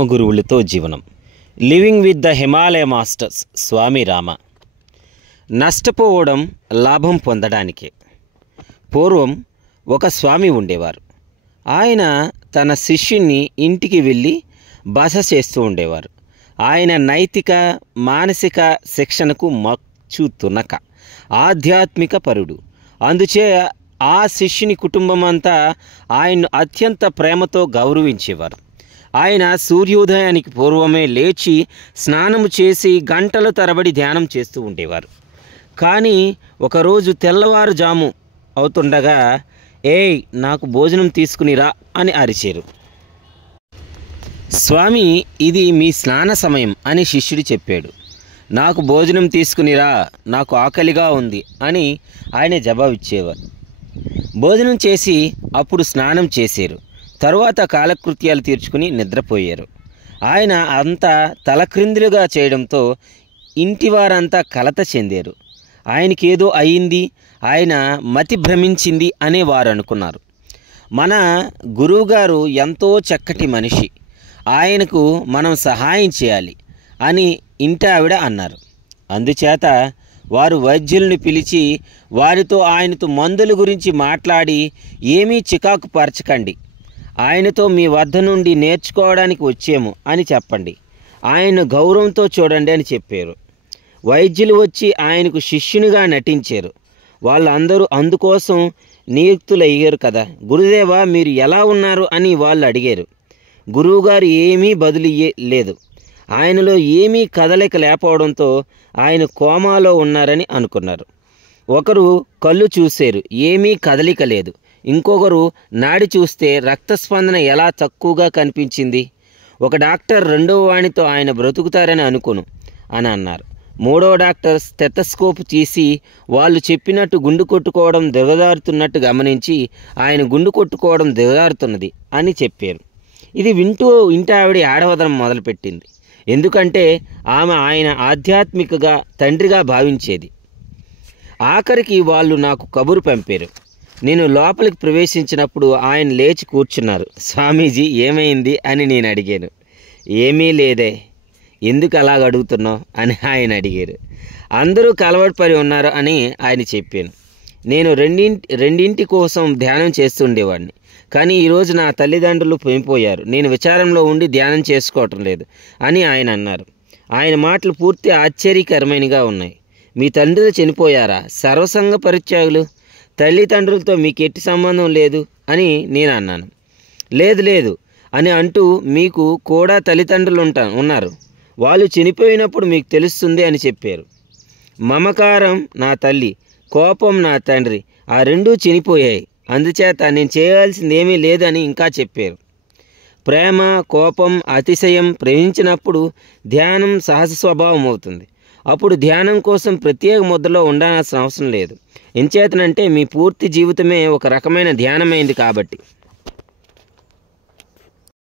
గురువులతో జీవనం. Living with the Himalaya masters Swami Rama. నష్టపోవడం లాభం పొందడానికే. పూర్వం ఒక స్వామి ఉండేవారు. ఆయన తన శిష్యుని ఇంటికి వెళ్ళి బస చేస్తూ ఉండేవారు. ఆయన నైతిక మానసిక శిక్షణకు మచ్చు తునక ఆధ్యాత్మిక పరుడు. అందుచే ఆ శిష్యుని కుటుంబం అంతా ఆయన్ను అత్యంత ప్రేమతో గౌరవించేవారు. ఆయన సూర్యోదయానికి పూర్వమే లేచి స్నానము చేసి గంటల తరబడి ధ్యానం చేస్తూ ఉండేవారు. కానీ ఒకరోజు తెల్లవారుజాము అవుతుండగా, ఏయ్ నాకు భోజనం తీసుకునిరా అని అరిచారు. స్వామి, ఇది మీ స్నాన సమయం అని శిష్యుడు చెప్పాడు. నాకు భోజనం తీసుకునిరా, నాకు ఆకలిగా ఉంది అని ఆయన జవాబిచ్చేవారు. భోజనం చేసి అప్పుడు స్నానం చేశారు. తరువాత కాలకృత్యాలు తీర్చుకుని నిద్రపోయారు. ఆయన అంతా తలక్రిందులుగా చేయడంతో ఇంటివారంతా కలత చెందారు. ఆయనకేదో అయింది, ఆయన మతి భ్రమించింది అనే వారు అనుకున్నారు. మన గురువుగారు ఎంతో చక్కటి మనిషి, ఆయనకు మనం సహాయం చేయాలి అని ఇంటి ఆవిడ అన్నారు. అందుచేత వారు వైద్యుల్ని పిలిచి వారితో ఆయనతో మందుల గురించి మాట్లాడి, ఏమీ చికాకు పరచకండి, ఆయనతో మీ వద్ద నుండి నేర్చుకోవడానికి వచ్చాము అని చెప్పండి, ఆయన గౌరవంతో చూడండి అని చెప్పారు. వైద్యులు వచ్చి ఆయనకు శిష్యునిగా నటించారు. వాళ్ళందరూ అందుకోసం నియుక్తులయ్యారు కదా. గురుదేవా, మీరు ఎలా ఉన్నారు అని వాళ్ళు అడిగారు. గురువుగారు ఏమీ బదులియ్యలేదు. ఆయనలో ఏమీ కదలిక లేకపోవడంతో ఆయన కోమాలో ఉన్నారని అనుకున్నారు. ఒకరు కళ్ళు చూశారు, ఏమీ కదలిక లేదు. ఇంకొకరు నాడి చూస్తే రక్తస్పందన ఎలా తక్కువగా కనిపించింది. ఒక డాక్టర్ రెండవ వాణితో ఆయన బ్రతుకుతారని అనుకోను అని అన్నారు. మూడవ డాక్టర్ స్టెతస్కోప్ తీసి వాళ్ళు చెప్పినట్టు గుండు కొట్టుకోవడం దిగజారుతున్నట్టు గమనించి ఆయన గుండు కొట్టుకోవడం దిగజారుతున్నది అని చెప్పారు. ఇది వింటూ ఇంటి ఆవిడ ఏడవదనం మొదలుపెట్టింది. ఎందుకంటే ఆమె ఆయన ఆధ్యాత్మికగా తండ్రిగా భావించేది. ఆఖరికి వాళ్ళు నాకు కబురు పంపారు. నేను లోపలికి ప్రవేశించినప్పుడు ఆయన లేచి కూర్చున్నారు. స్వామీజీ, ఏమైంది అని నేను అడిగాను. ఏమీ లేదే, ఎందుకు అలాగ అడుగుతున్నావు అని ఆయన అడిగారు. అందరూ కలవడిపడి ఉన్నారు అని ఆయన చెప్పాను. నేను రెండింటి కోసం ధ్యానం చేస్తుండేవాడిని, కానీ ఈరోజు నా తల్లిదండ్రులు పోయిపోయారు. నేను విచారంలో ఉండి ధ్యానం చేసుకోవటం లేదు అని ఆయన అన్నారు. ఆయన మాటలు పూర్తి ఆశ్చర్యకరమైనగా ఉన్నాయి. మీ తండ్రులు చనిపోయారా? సర్వసంగ పరిత్యాగులు, తల్లిదండ్రులతో మీకు ఎట్టి సంబంధం లేదు అని నేను అన్నాను. లేదు అని అంటూ, మీకు కూడా తల్లిదండ్రులు ఉన్నారు, వాళ్ళు చనిపోయినప్పుడు మీకు తెలుస్తుంది అని చెప్పారు. మమకారం నా తల్లి, కోపం నా తండ్రి, ఆ రెండూ చనిపోయాయి. అందుచేత నేను చేయవలసింది ఏమీ లేదని ఇంకా చెప్పారు. ప్రేమ, కోపం, అతిశయం ప్రవహించినప్పుడు ధ్యానం సహజ స్వభావం అవుతుంది. అప్పుడు ధ్యానం కోసం ప్రత్యేక ముద్రలో ఉండాల్సిన అవసరం లేదు. ఎంచేతనంటే మీ పూర్తి జీవితమే ఒక రకమైన ధ్యానమైంది కాబట్టి.